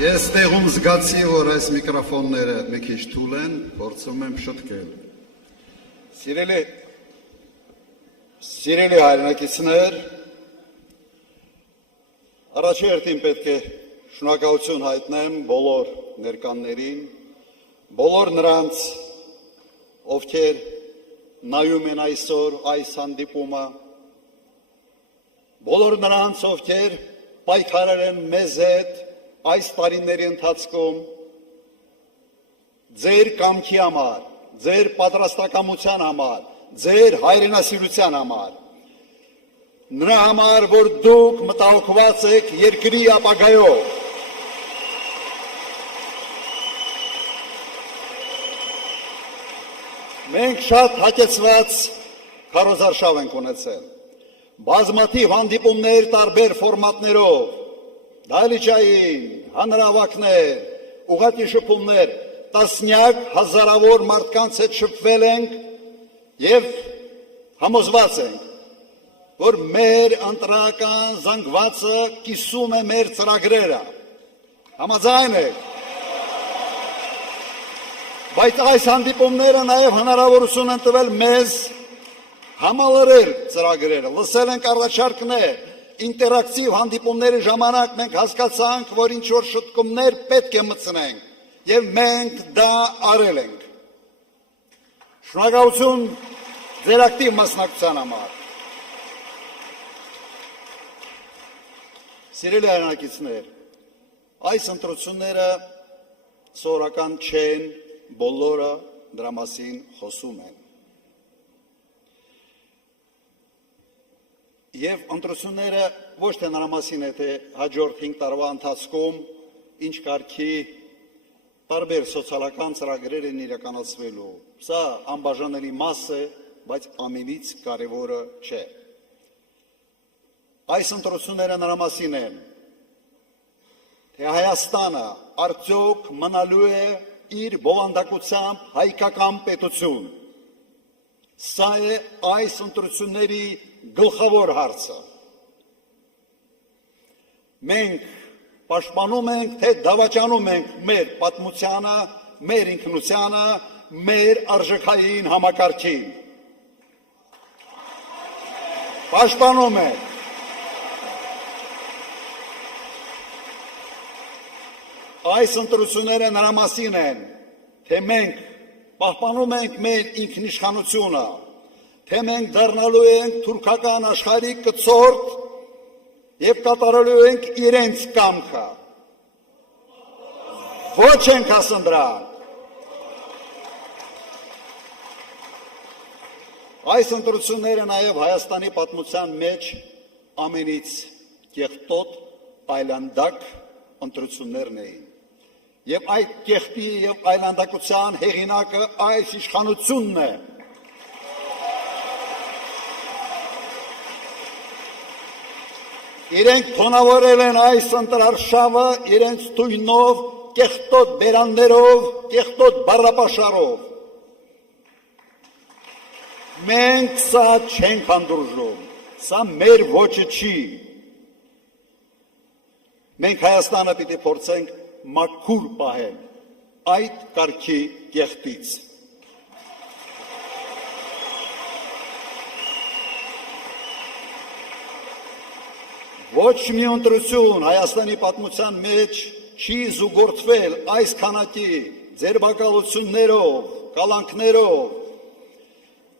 Ես տեղում զգացի, որ այս միկրոֆոնները մի քիչ թույլ են, փորձում եմ շտկել։ Սիրելի հայրենակիցներ, առաջերտին պետք է շնորհակալություն հայտնեմ բոլոր ներկաններին, բոլոր նրանց, ովքեր նայում են այսօր այս հանդիպումը, բոլոր նրանց, ովքեր պայքարել են մեզ հետ այս տարիների ընթացքում, ձեր կամքի համար, ձեր պատրաստակամության համար, ձեր հայրենասիրության համար, նրա համար, որ դուք մտահոգված եք երկրի ապագայով, մենք շատ հագեցված քարոզարշավ ենք ունեցել, բազմաթիվ հանդիպումներ տարբեր ֆորմատներով, դահլիճային, հանրահավաքներ, ուղղակի շփումներ, տասնյակ հազարավոր մարդկանց հետ շփվել ենք եւ համոզված ենք, որ մեր ընտրական զանգվածը կիսում է մեր ծրագրերը։ Համաձայն եք։ Բայց այս հանդիպումները նաեւ հնարավորություն են տվել մեզ համալրել ծրագրերը, լսել ենք առաջարկներ, ինտերակտիվ հանդիպումների ժամանակ մենք հասկացանք, որ ինչ-որ շտկումներ պետք է մտցնենք, եւ մենք դա արել ենք։ Շնորհակալություն ձեր ակտիվ մասնակցության համար։ Սիրելի հայրենակիցներ, այս ընտրությունները սովորական չեն, բոլորը դրա մասին խոսում են։ Եվ ընտրությունները ոչ թե նրա մասին է, թե հաջորդ 5 տարվա ընթացքում ինչ կարգի տարբեր սոցիալական ծրագրեր են իրականացվելու։ Սա անբաժանելի մաս է, բայց ամենից կարևորը չէ։ Այս ընտրությունները նրա մասին են, թե Հայաստանը արդյոք մնալու է իր բովանդակությամբ հայկական պետություն։ Սա է այս ընտրությունների գլխավոր հարցը։ Մենք պաշտպանում ենք, թե դավաճանում ենք մեր պատմությանը, մեր ինքնությանը, մեր արժեքային համակարգին։ Պաշտպանում ենք։ Այս ընտրությունները նրա մասին են, թե մենք պահպանում ենք մեր ինքնիշխանությունը, թե մենք դառնալու ենք թուրքական աշխարհի կցորդ եւ կատարելու ենք իրենց կամքը։ Ոչ ենք ասում դրան։ Այս ընտրությունները նաեւ Հայաստանի պատմության մեջ ամենից կեղտոտ, այլանդակ ընտրություններն էին։ Եվ այդ կեղտի եւ այլանդակության հեղինակը այս իշխանությունն է։ Իրենք թոնավորել են այս ընտրարշավը իրենց թույնով, կեղտոտ բերաններով, կեղտոտ բառապաշարով։ Մենք սա չենք հանդուրժում, սա մեր ոճը չի։ Մենք Հայաստանը պիտի փորձենք մաքուր պահել այդ կարգի կեղտից։ Ոչ մի ընտրություն Հայաստանի պատմության մեջ չի զուգորդվել այս քանակի ձերբակալություններով, կալանքներով,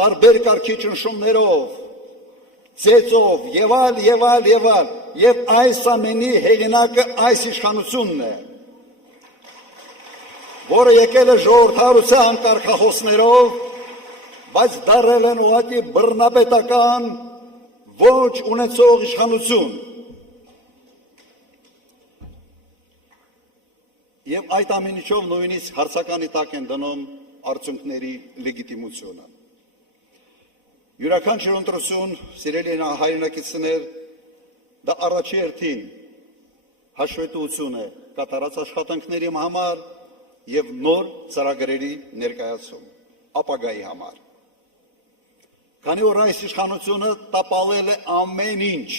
տարբեր կարգի ճնշումներով, ծեծով եւ այլ, եւ այս ամենի հեղինակը այս իշխանությունն է, որը եկել է ժողովրդարության կարգախոսներով, բայց դարձել են ուղղակի բռնապետական ոչ ունեցող իշխանություն։ Եվ այդ ամենիչով նույնիսկ հարցականի տակ են դնում արդյունքների լեգիտիմությունը։ Յուրաքանչյուր ընտրություն, սիրելի հայրենակիցներ, դա առաջերտին հաշվետվություն է կատարած աշխատանքների համար եւ նոր ծրագրերի ներկայացում, ապագայի համար։ Քանի որ այս իշխանությունը տապալել է ամեն ինչ,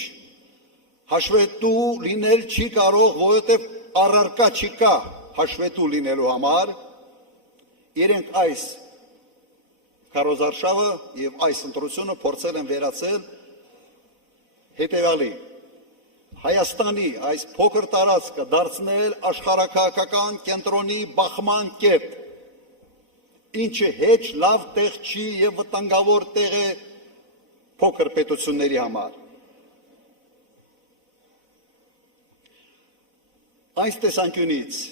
հաշվետու լինել չի կարող, որովհետև առարկա չկա հաշվետու լինելու համար, իրենք այս քարոզարշավը եւ այս ընտրությունը փորձել են վերացել հետևյալի. Հայաստանի այս փոքր տարածքը դարձնել աշխարհաքաղաքական կենտրոնի բախման կետ, ինչը հեչ լավ տեղ չի եւ վտանգավոր տեղ է փոքր պետությունների համար։ Այս տեսանկյունից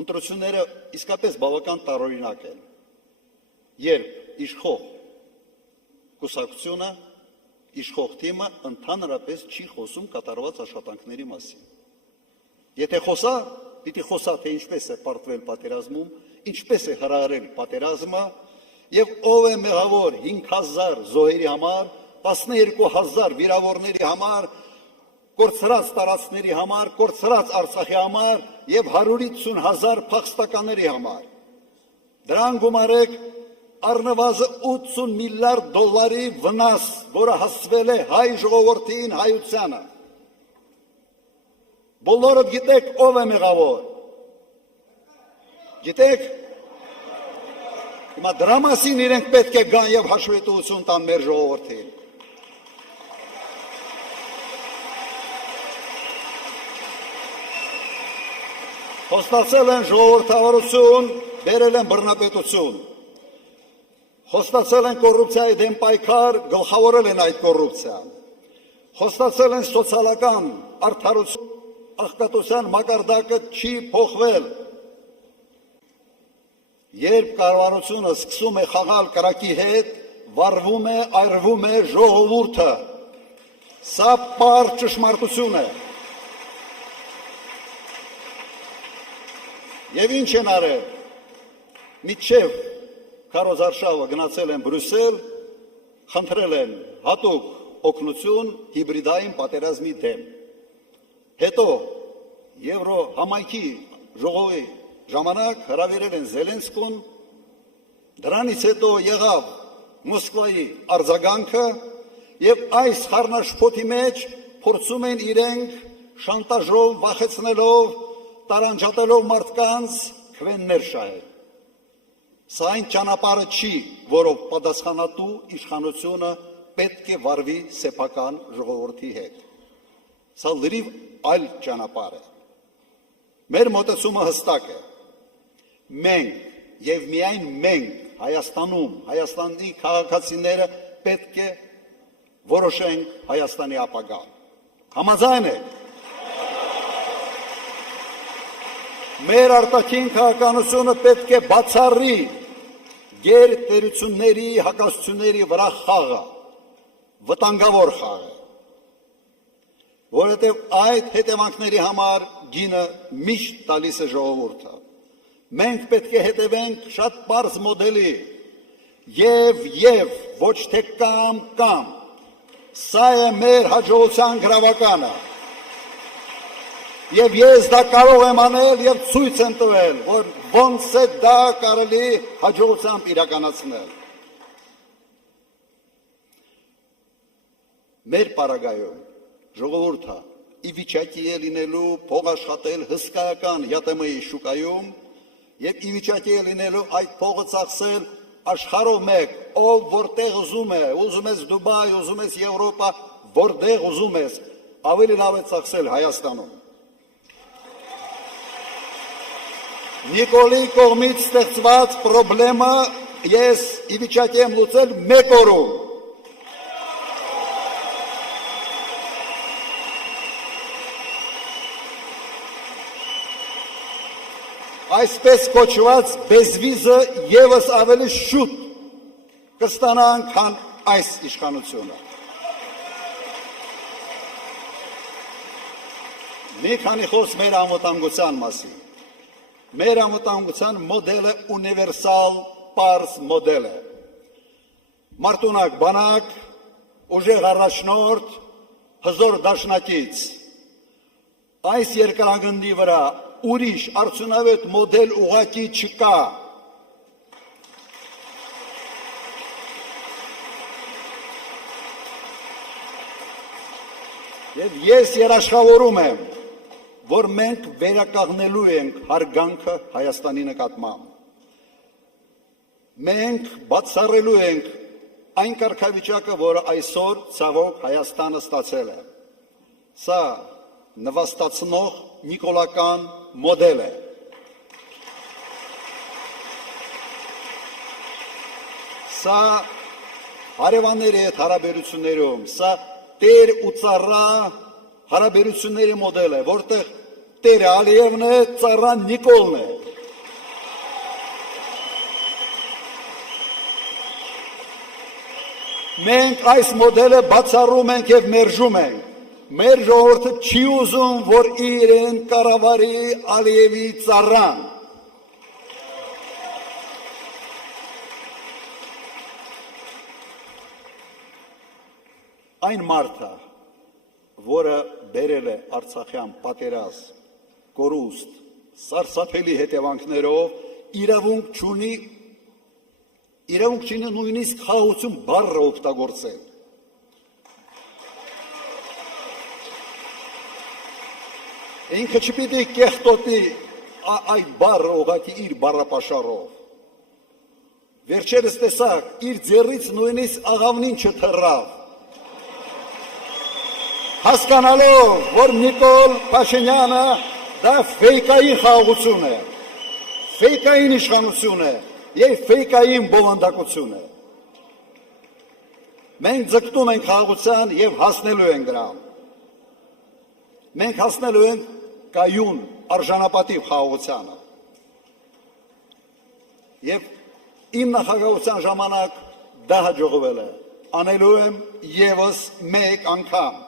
ընտրությունները իսկապես բավական տարօրինակ են, երբ իշխող կուսակցությունը, իշխող թիմը ընդհանրապես չի խոսում կատարված աշխատանքների մասին։ Եթե խոսա, պիտի խոսա, թե ինչպես է պարտվել պատերազմում, ինչպես է հրահրել պատերազմը եւ ով է մեղավոր 5000 զոհերի համար, 12000 վիրավորների համար, կորցրած տարածքների համար, կորցրած Արցախի համար եւ 150,000 փախստականների համար։ Դրան գումարեք առնվազն 80 միլիարդ դոլարի վնաս, որը հասցվել է հայ ժողովրդին, հայությանը։ Բոլորդ գիտեք ով է մեղավոր։ Գիտեք։ Հիմա դրա մասին իրենք պետք է գան եւ հաշվետվություն տան մեր ժողովրդին։ Խոստացել են ժողովրդավարություն, բերել են բռնապետություն։ Խոստացել են կոռուպցիայի դեմ պայքար, գլխավորել են այդ կոռուպցիան։ Խոստացել են սոցիալական արդարություն, աղքատության մակարդակը չի փոխվել։ Երբ կառավարությունը սկսում է խաղալ կրակի հետ, վառվում է, այրվում է ժողովուրդը։ Սա պարզ ճշմարտություն է։ Եվ ինչ են արել, մինչև քարոզարշավը գնացել են Բրյուսել, խնդրել են հատուկ օգնություն հիբրիդային պատերազմի դեմ։ Հետո Եվրոհամայնքի ժողովի ժամանակ հրավիրել են Զելենսկուն, դրանից հետո եղավ Մոսկվայի արձագանքը եւ այս խառնաշփոթի մեջ փորձում են իրենք շանտաժով, վախեցնելով, տարանջատելով մարդկանց քվեններ շահել։ Սա այն ճանապարհը չի, որով պատասխանատու իշխանությունը պետք է վարվի սեփական ժողովրդի հետ։ Սա լրիվ այլ ճանապարհ է։ Մեր մոտեցումը հստակ է։ Մենք եւ միայն մենք Հայաստանում, Հայաստանի քաղաքացիները պետք է որոշենք Հայաստանի ապագան։ Համաձայն եք։ Մեր արտաքին քաղաքականությունը պետք է բացառի գերտերությունների, հակասությունների վրա խաղը, վտանգավոր խաղը, որովհետև այդ հետևանքների համար գինը միշտ տալիս է ժողովուրդը։ Մենք պետք է հետևենք շատ պարզ մոդելի եւ ոչ թե կամ, սա է մեր հաջողության գրավականը։ Եվ ես դա կարող եմ անել եւ ցույց եմ տվել, որ ոնց է դա կարելի հաջողությամբ իրականացնել։ Մեր պարագայում ժողովուրդը ի վիճակի է լինելու փող աշխատել հսկայական ԵՏՄ-ի շուկայում եւ ի վիճակի է լինելու այդ փողը ծախսել աշխարհով մեկ, ով որտեղ ուզում է, ուզում ես Դուբայ, ուզում ես Եվրոպա, որտեղ ուզում ես, ավելի լավ է ծախսել Հայաստանում։ Նիկոլի կողմից ստեղծված պրոբլեմը ես ի վիճակի եմ լուծել մեկ օրում։ Այսպես կոչված բեզվիզը եւս ավելի շուտ կստանան, քան այս իշխանությունը։ Մի քանի խոսք մեր անվտանգության մասին։ Մեր անվտանգության մոդելը ունիվերսալ, պարզ մոդել է։ Մարտունակ բանակ, ուժեղ առաջնորդ, հզոր դաշնակից։ Այս երկրագնդի վրա ուրիշ արդյունավետ մոդել ուղղակի չկա։ Եվ ես երաշխավորում եմ, որ մենք վերականգնելու ենք հարգանքը Հայաստանի նկատմամբ։ Մենք բացառելու ենք այն կարգավիճակը, որը այսօր ցավոք Հայաստանը ստացել է։ Սա նվաստացնող նիկոլական մոդել է։ Սա հարևանների հետ հարաբերություններում, սա տեր ու ծառա հարաբերությունների մոդել է, որտեղ տերը Ալիևն է, ծառան Նիկոլն է։ Մենք այս մոդելը բացառում ենք և մերժում ենք։ Մեր ժողովուրդը չի ուզում, որ իրեն կառավարի Ալիևի ծառան։ Այն մարդը, որը բերել է Արցախյան պատերազմ, կորուստ, սարսափելի հետևանքներով, իրավունք չունի նույնիսկ խաղաղություն բառը օգտագործել։ Ինքը չպիտի կեղտոտի այդ բառը ուղղակի իր բառապաշարով։ Վերջերս տեսակ, իր ձեռից նույնիսկ աղավնին չթռավ։ Հասկանալով, որ Նիկոլ Փաշինյանը դա ֆեյկային խաղաղություն է, ֆեյկային իշխանություն է և ֆեյկային բովանդակություն է։ Մենք ձգտում ենք խաղաղության և հասնելու ենք դրան։ Մենք հասնելու ենք կայուն արժանապատիվ խաղաղությանը։ Եվ իմ նախագահության ժամանակ դա հաջողվել է։ Անելու եմ ևս մեկ անգամ։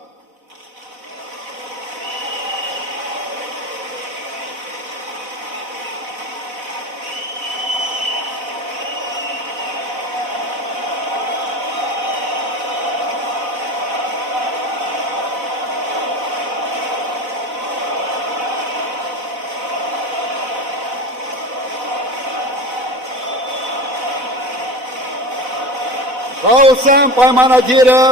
Խաղաղության պայմանագիրը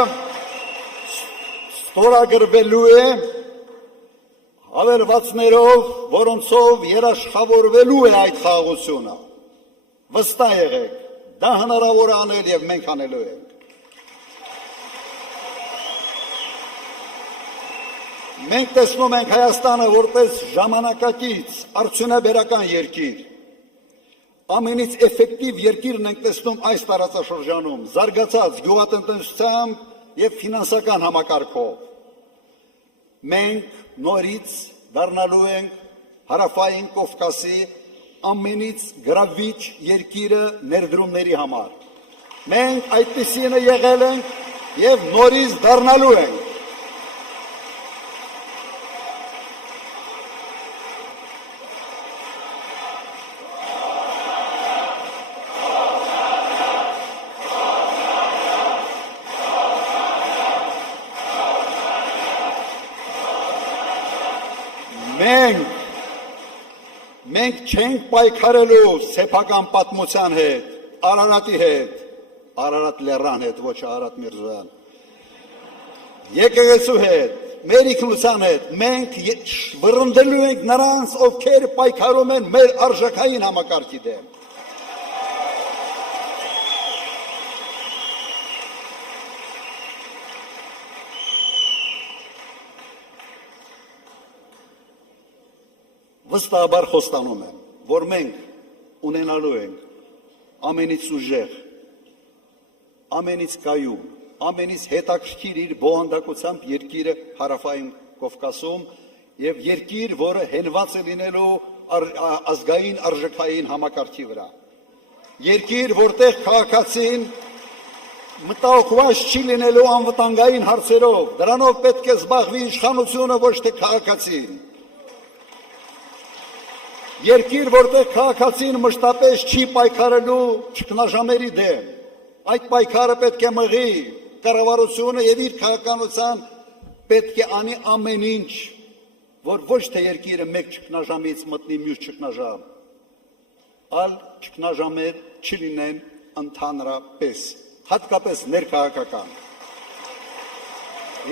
ստորագրվելու է հավելվածներով, որոնցով երաշխավորվելու է այդ խաղաղությունը։ Վստահ եղեք, դա հնարավոր է անել և մենք անելու ենք։ Մենք տեսնում ենք Հայաստանը որպես ժամանակակից արդյունաբերական երկիր։ Ամենից էֆեկտիվ երկիրն ենք տեսնում այս տարածաշրջանում, զարգացած գյուղատնտեսությամբ և ֆինանսական համակարգով։ Մենք նորից դառնալու ենք Հարավային Կովկասի ամենից գրավիչ երկիրը ներդրումների համար։ Մենք այդպիսինը եղել ենք և նորից դառնալու ենք։ Մենք չենք պայքարելու սեփական պատմության հետ, Արարատի հետ, Արարատ լեռան հետ, ոչ Արարատ Միրզոյան, եկեղեցու հետ, մեր ինքնության հետ, մենք վռնդելու ենք նրանց, ովքեր պայքարում են մեր արժեքային համակարգի դեմ։ Վստահաբար խոստանում եմ, որ մենք ունենալու ենք ամենից ուժեղ, ամենից կայուն, ամենից հետաքրքիր իր բովանդակությամբ երկիրը Հարավային Կովկասում և երկիր, որը հենված է լինելու ազգային արժեքային համակարգի վրա։ Երկիր, որտեղ քաղաքացին մտահոգված չի լինելու անվտանգային հարցերով, դրանով պետք է զբաղվի իշխանությունը, ոչ թե քաղաքացին։ Երկիր, որտեղ քաղաքացին մշտապես չի պայքարելու ճգնաժամերի դեմ, այդ պայքարը պետք է մղի կառավարությունը և իր քաղաքականության պետք է անի ամեն ինչ, որ ոչ թե երկիրը մեկ ճգնաժամից մտնի մյուս ճգնաժամ, այլ ճգնաժամեր չլինեն ընդհանրապես, հատկապես ներքաղաքական։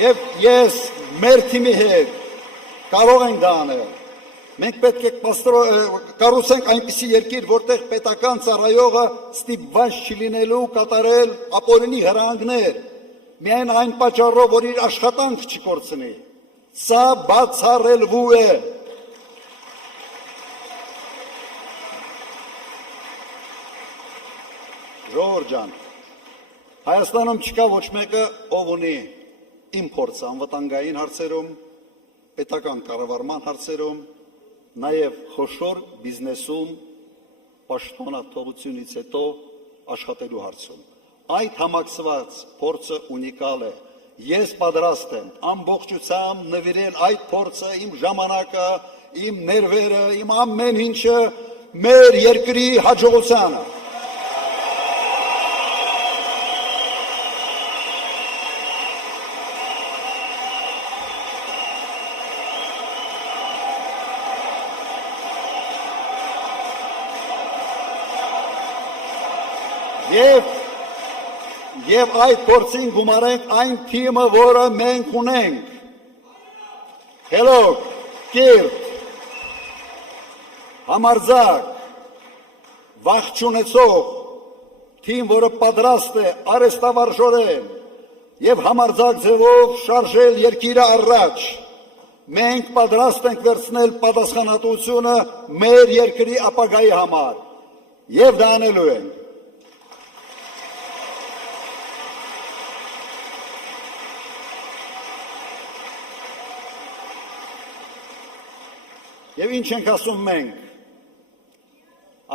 Եվ ես մեր թիմի հետ կարող ենք դա անել։ Մենք պետք է կառուցենք այնպիսի երկիր, որտեղ պետական ծառայողը ստիպված չլինելու կատարել ապօրինի հրահանգներ, միայն այն պատճառով, որ իր աշխատանք չկորցնի։ Սա բացառելու է։ Ժողովուրդ ջան, Հայաստանում չկա ոչ մեկը, ով ունի իմ փորձը անվտանգային հարցերում, պետական կառավարման հարցերում, նաև խոշոր բիզնեսում պաշտոնաթողությունից հետո աշխատելու հարցում։ Այդ համակցված փորձը ունիկալ է։ Ես պատրաստ եմ ամբողջությամբ նվիրել այդ փորձը, իմ ժամանակը, իմ ներվերը, իմ ամեն ինչը մեր երկրի հաջողությանը։ Եվ այդ փորձին գումարենք այն թիմը, որը մենք ունենք։ Խելոք, կիրթ, համարձակ, վախ չունեցող թիմ, որը պատրաստ է արհեստավարժորեն եւ համարձակ ձևով շարժել երկիրը առաջ։ Մենք պատրաստ ենք վերցնել պատասխանատվությունը մեր երկրի ապագայի համար եւ դա անելու ենք։ Եվ ինչ ենք ասում մենք,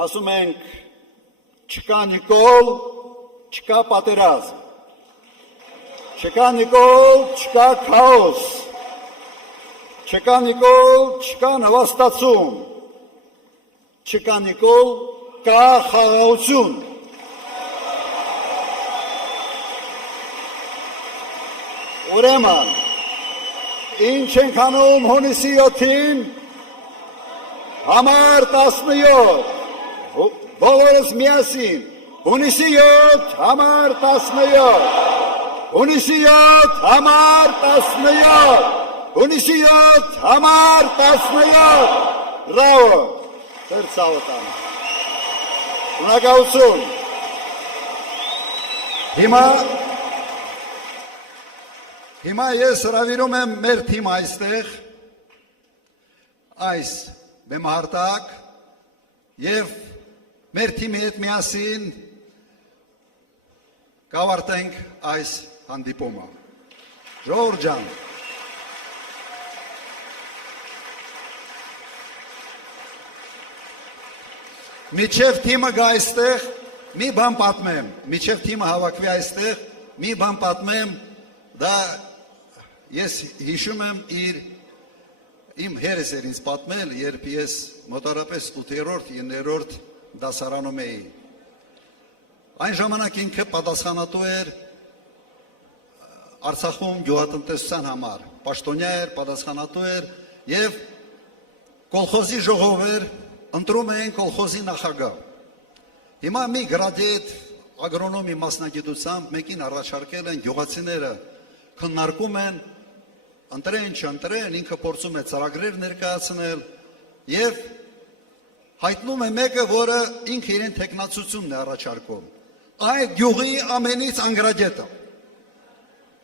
ասում ենք չկա Նիկոլ, չկա պատերազմ, չկա Նիկոլ, չկա քաոս, չկա Նիկոլ, չկա նվաստացում, չկա Նիկոլ, կա խաղաղություն։ Ուրեմն, ինչ ենք անում հունիսի 7-ին, Համար 17, բոլորս միասին, հունիսի 7, համար 17, հունիսի 7, համար 17, հունիսի 7, համար 17, բրավո, ձեր ցավոտան, շնորհակալություն, հիմա ես հրավիրում եմ մեր թիմը այստեղ, այս բեմահարտակ եւ մեր թիմի հետ միասին կավարտենք այս հանդիպումը։ Ժողովուրդ ջան, միջև թիմը գա այստեղ, մի բան պատմեմ, միջև թիմը հավաքվի այստեղ, մի բան պատմեմ, դա ես հիշում եմ Իմ հերս էր ինձ պատմել, երբ ես մոտարապես 8-րդ, 9-րդ դասարանում էի։ Այն ժամանակ ինքը պատասխանատու էր Արցախում գյուղատնտեսության համար, պաշտոնյա էր, պատասխանատու էր եւ կոլխոզի ժողով էր, ընտրում էին կոլխոզի նախագահ։ Հիմա մի գրադիետ ագրոնոմի մասնագիտությամբ մեկին առաջարկել են գյուղացիները քննարկում են ընտրեն, չընտրեն, ինքը փորձում է ծրագրեր ներկայացնել եւ հայտնում է մեկը, որը ինքը իրեն տեխնացությունն է առաջարկում։ Այդ գյուղի ամենից անգրագետը։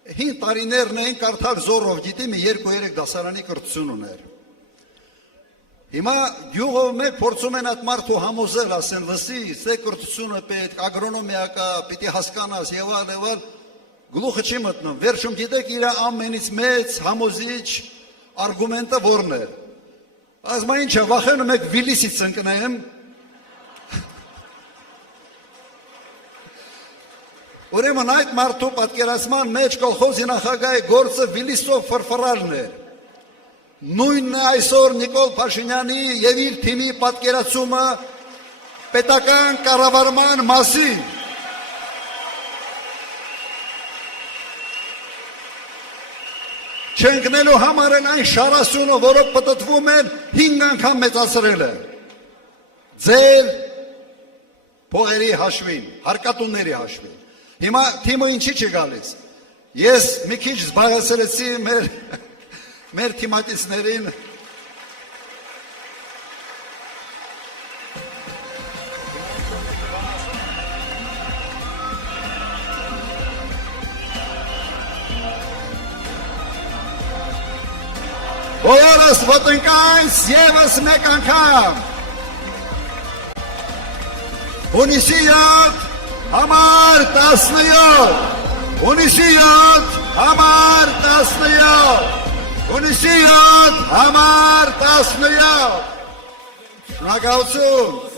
5 տարիներն էին կարդալ զորով, գիտի մի 2-3 դասարանի կրթություն ուներ։ Հիմա գյուղով մեկ փորձում են այդ մարդու համոզել, ասեն, լսի, սե կրթությունը պետք, ագրոնոմիա կա, պիտի հասկանաս եւ այլ Գլուխը չի մտնում, վերջում գիտեք իր ամենից մեծ համոզիչ արգումենտը որն է։ Ասում է ինչ է, վախենում եք Վիլիսից ընկնեմ։ Ուրեմն այդ մարդու պատկերացման մեջ կոլխոզի նախագահի գործը Վիլիսով ֆրֆռալն է։ Նույնն է այսօր Նիկոլ Փաշինյանի եւ իր թիմի պատկերացումը պետական կառավարման մասին։ Չընկնելու համար են այն շարասյունը, որով պտտվում են 5 անգամ մեծացրել է։ Ձեր փողերի հաշվին, հարկատունների հաշվին։ Հիմա թիմը ինչի՞ չի գալիս։ Ես մի քիչ զբաղեցրեցի մեր մեր թիմակիցներին բոլորս ոտնկայս եւս մեկ անգամ հունիսի 7 համար 17 հունիսի 7 համար 17 հունիսի 7 համար 17 Շնորհակալություն